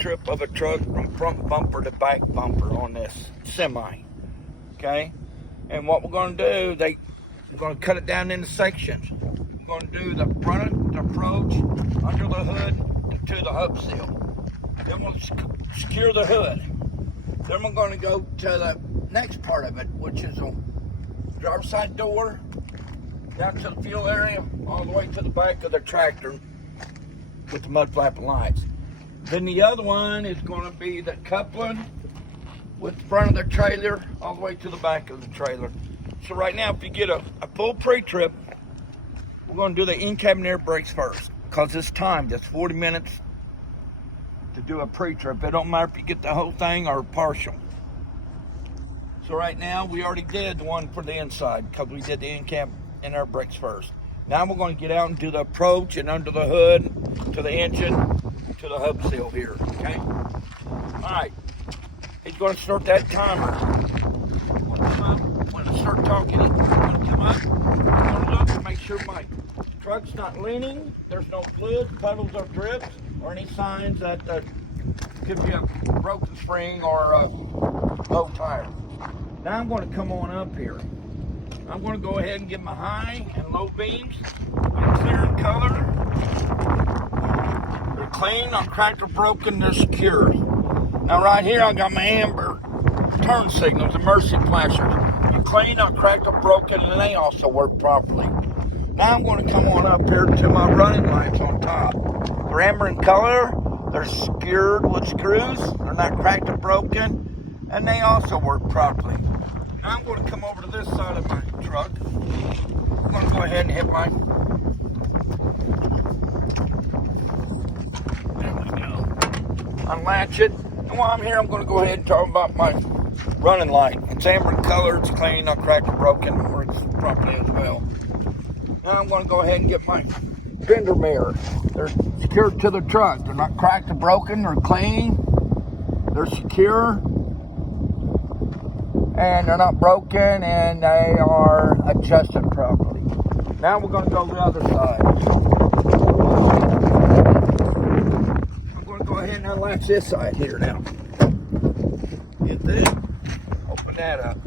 trip of a truck from front bumper to back bumper on this semi. Okay, and what we're going to do, we're going to cut it down into sections. We're going to do the front approach, under the hood to the hub seal. Then we'll secure the hood. Then we're going to go to the next part of it, which is a driver's side door, down to the fuel area, all the way to the back of the tractor with the mud flap and lights. Then the other one is going to be the coupling with the front of the trailer all the way to the back of the trailer. So right now, if you get a full pre-trip, we're going to do the in-cabin air brakes first, because it's timed. It's 40 minutes to do a pre-trip. It don't matter if you get the whole thing or partial. So right now, we already did the one for the inside, because we did the in-cabin air brakes first. Now we're going to get out and do the approach and under the hood to the engine to the hub seal here. Okay. All right. He's going to start that timer. When I start talking, he's going to come up. I'm going to look to make sure my truck's not leaning. There's no fluid, puddles, or drips, or any signs that could be a broken spring or a low tire. Now I'm going to come on up here. I'm going to go ahead and get my high and low beams. They're clear in color. They're clean, not cracked or broken, they're secure. Now right here I got my amber turn signals, emergency flashers. They're clean, not cracked or broken, and they also work properly. Now I'm going to come on up here to my running lights on top. They're amber in color, they're secured with screws, they're not cracked or broken, and they also work properly. Now I'm going to come over to this side of my truck. I'm going to go ahead and hit my, there we go, unlatch it. And while I'm here, I'm going to go ahead and talk about my running light. It's amber in color, it's clean, not cracked or broken, it works properly as well. Now I'm going to go ahead and get my fender mirror. They're secured to the truck. They're not cracked or broken, they're clean, they're secure, and they're not broken, and they are adjusted properly. Now we're going to go to the other side. I'm going to go ahead and unlatch this side here now. Get this, open that up.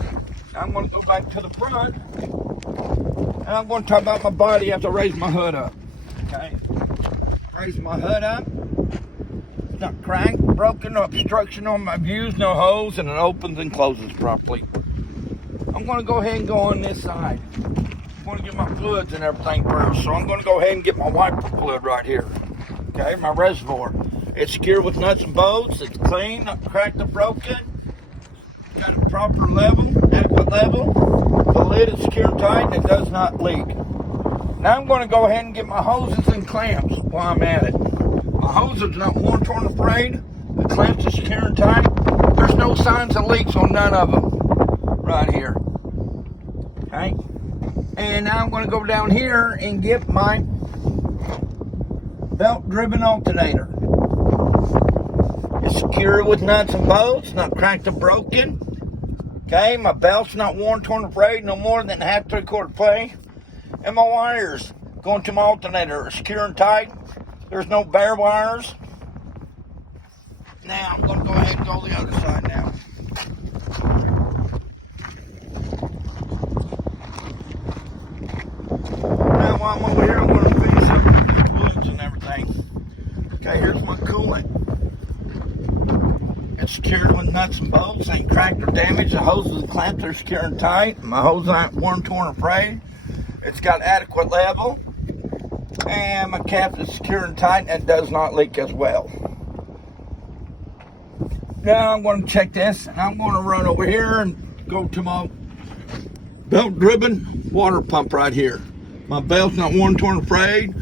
Now I'm going to go back to the front, and I'm going to talk about my body. I have to raise my hood up. Okay, raise my hood up. It's not cracked, broken, no obstruction on my views, no holes, and it opens and closes properly. I'm going to go ahead and go on this side. I'm going to get my fluids and everything first. So I'm going to go ahead and get my wiper fluid right here. Okay, my reservoir. It's secured with nuts and bolts. It's clean, not cracked or broken. Got a proper level, adequate level. The lid is secure and tight, and it does not leak. Now I'm going to go ahead and get my hoses and clamps while I'm at it. My hoses are not worn, torn, or frayed. The clamps are secure and tight. There's no signs of leaks on none of them right here. Okay. And now I'm going to go down here and get my belt-driven alternator. It's secure with nuts and bolts, not cracked or broken. Okay, my belt's not worn, torn, or frayed, no more than half, 3/4 play. And my wires going to my alternator are secure and tight. There's no bare wires. Now I'm going to go ahead and go the other side now. Now while I'm over here, I'm going to finish up the fluids and everything. Okay, here's my coolant. It's secured with nuts and bolts, ain't cracked or damaged. The hoses and clamps are secure and tight. My hoses aren't worn, torn, or frayed. It's got adequate level. And my cap is secure and tight, and it does not leak as well. Now I'm going to check this, and I'm going to run over here and go to my belt-driven water pump right here. My belt's not worn, torn, or frayed.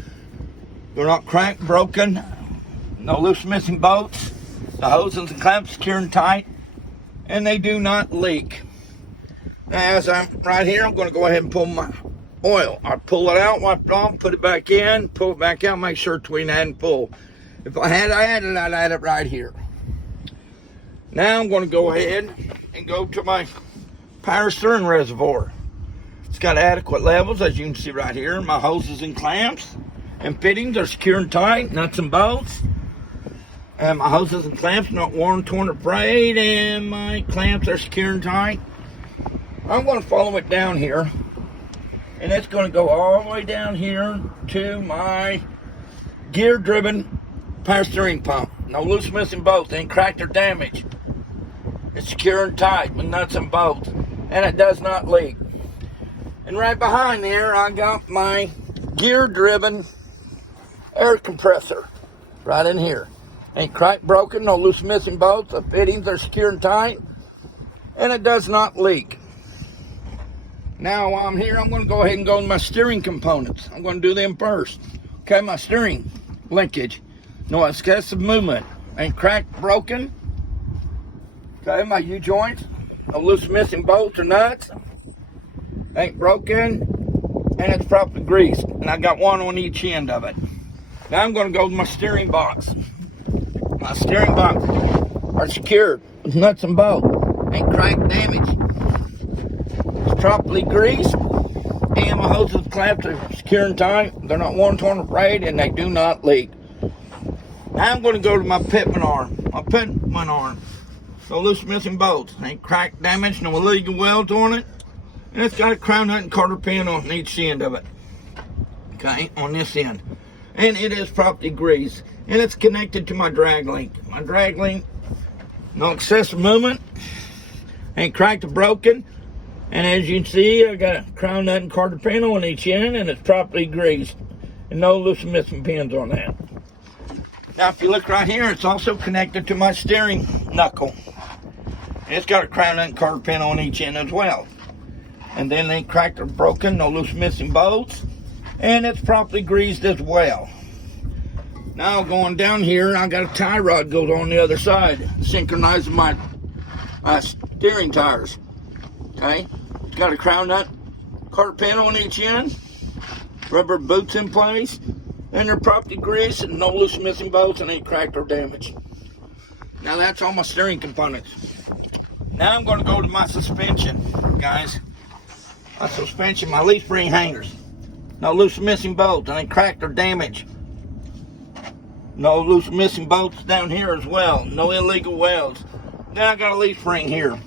They're not cracked, broken. No loose, missing bolts. The hoses and clamps secure and tight, and they do not leak. Now, as I'm right here, I'm going to go ahead and pull my oil. I pull it out, wipe it off, put it back in, pull it back out, make sure between add and pull. If I had it, I'd add it right here. Now I'm going to go ahead and go to my power steering reservoir. It's got adequate levels, as you can see right here. My hoses and clamps and fittings are secure and tight, nuts and bolts. And my hoses and clamps not worn, torn, or frayed, and my clamps are secure and tight. I'm going to follow it down here, and it's going to go all the way down here to my gear-driven power steering pump. No loose, missing bolts, ain't cracked or damaged. It's secure and tight with nuts and bolts, and it does not leak. And right behind there, I got my gear-driven air compressor right in here. Ain't cracked, broken, no loose, missing bolts. The fittings are secure and tight, and it does not leak. Now, while I'm here, I'm going to go ahead and go to my steering components. I'm going to do them first. Okay, my steering linkage. No excessive movement. Ain't cracked, broken. Okay, my U-joints. No loose, missing bolts or nuts. Ain't broken. And it's properly greased. And I got one on each end of it. Now I'm going to go to my steering box. My steering box are secured with nuts and bolts. Ain't cracked, damaged. It's properly greased. And my hoses and clamps are secure and tight. They're not worn, torn, or frayed, and they do not leak. Now I'm going to go to my pitman arm. My pitman arm. No loose, missing bolts. Ain't cracked, damaged, no illegal welds on it. And it's got a crown nut and cotter pin on each end of it. Okay, on this end. And it is properly greased. And it's connected to my drag link. My drag link, no excessive movement. Ain't cracked or broken. And as you can see, I got a crown nut and cotter pin on each end, and it's properly greased. And no loose and missing pins on that. Now, if you look right here, it's also connected to my steering knuckle. It's got a crown nut and cotter pin on each end as well. And then they ain't cracked or broken, no loose missing bolts. And it's properly greased as well. Now, going down here, I got a tie rod goes on the other side, synchronizing my steering tires. Okay, it's got a crown nut, cotter pin on each end, rubber boots in place, and they're properly greased and no loose missing bolts and ain't cracked or damaged. Now that's all my steering components. Now I'm going to go to my suspension, guys. My suspension, my leaf spring hangers. No loose missing bolts, ain't cracked or damaged. No loose missing bolts down here as well. No illegal welds. Then I got a leaf spring here.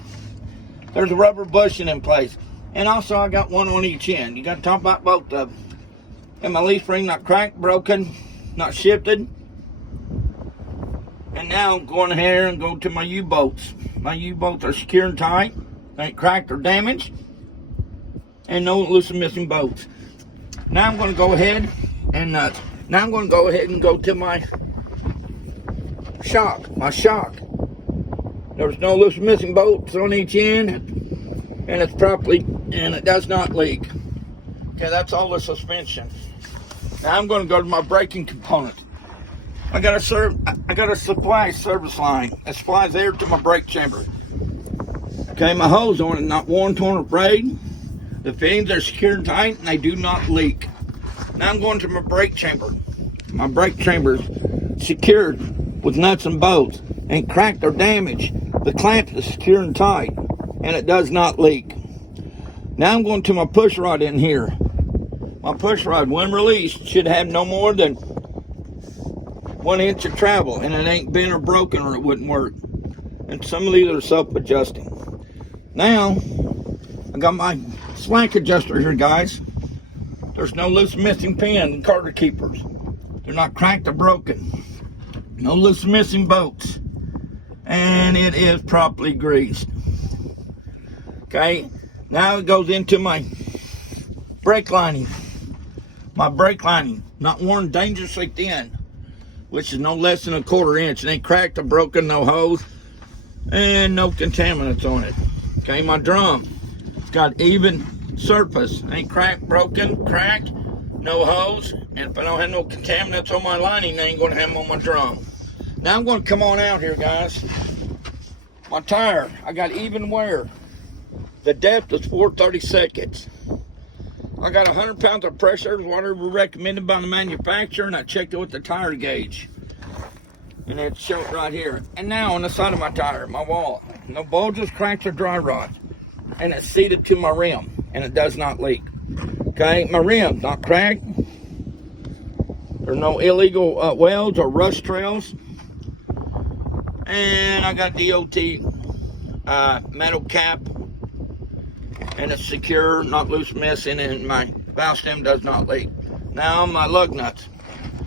There's a rubber bushing in place. And also I got one on each end. You got to talk about both of them. And my leaf spring not cracked, broken, not shifted. And now I'm going ahead and go to my U-bolts. My U-bolts are secure and tight. Ain't cracked or damaged. And no loose and missing bolts. Now I'm going to go ahead and go to my shock. My shock. There's no loose missing bolts on each end, and it's properly, and it does not leak. Okay, that's all the suspension. Now I'm going to go to my braking component. I got a supply service line that supplies air to my brake chamber. Okay, my hose on it, not worn, torn, or frayed. The fittings are secure and tight, and they do not leak. Now I'm going to my brake chamber. My brake chamber is secured with nuts and bolts, ain't cracked or damaged. The clamp is secure and tight, and it does not leak. Now I'm going to my push rod in here. My push rod, when released, should have no more than 1 inch of travel, and it ain't bent or broken or it wouldn't work. And some of these are self-adjusting. Now, I got my slack adjuster here, guys. There's no loose missing pin and carter keepers. They're not cracked or broken. No loose missing bolts. And it is properly greased. Okay, now it goes into my brake lining. My brake lining, not worn dangerously thin, which is no less than 1/4 inch. It ain't cracked or broken, no hose, and no contaminants on it. Okay, my drum, it's got even surface. Ain't cracked, broken, cracked, no hose, and if I don't have no contaminants on my lining, I ain't gonna have them on my drum. Now I'm going to come on out here, guys. My tire, I got even wear. The depth is 4/32. I got 100 pounds of pressure, whatever recommended by the manufacturer, and I checked it with the tire gauge. And it showed right here. And now on the side of my tire, my wall, no bulges, cracks, or dry rot. And it's seated to my rim, and it does not leak. Okay, my rim, not cracked. There's no illegal welds or rust trails. And I got DOT metal cap, and it's secure, not loose missing, and my valve stem does not leak. Now my lug nuts,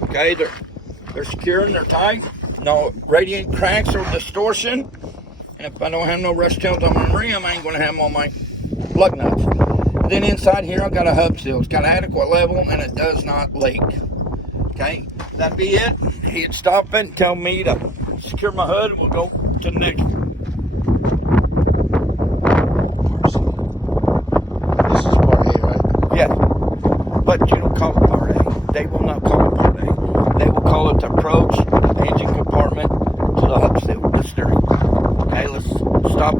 okay, they're secure and they're tight, no radiant cracks or distortion. And if I don't have no rust tails on my rim, I ain't gonna have them on my lug nuts. Then inside here, I've got a hub seal. It's got adequate level and it does not leak. Okay, that be it. Hit stop it and tell me to secure my hood. We'll go to the next one. This is part A, right? Yes, but you don't call it part A. They will not call it part A. They will call it the approach, the engine compartment to the hub seal, the steering. Okay, let's stop.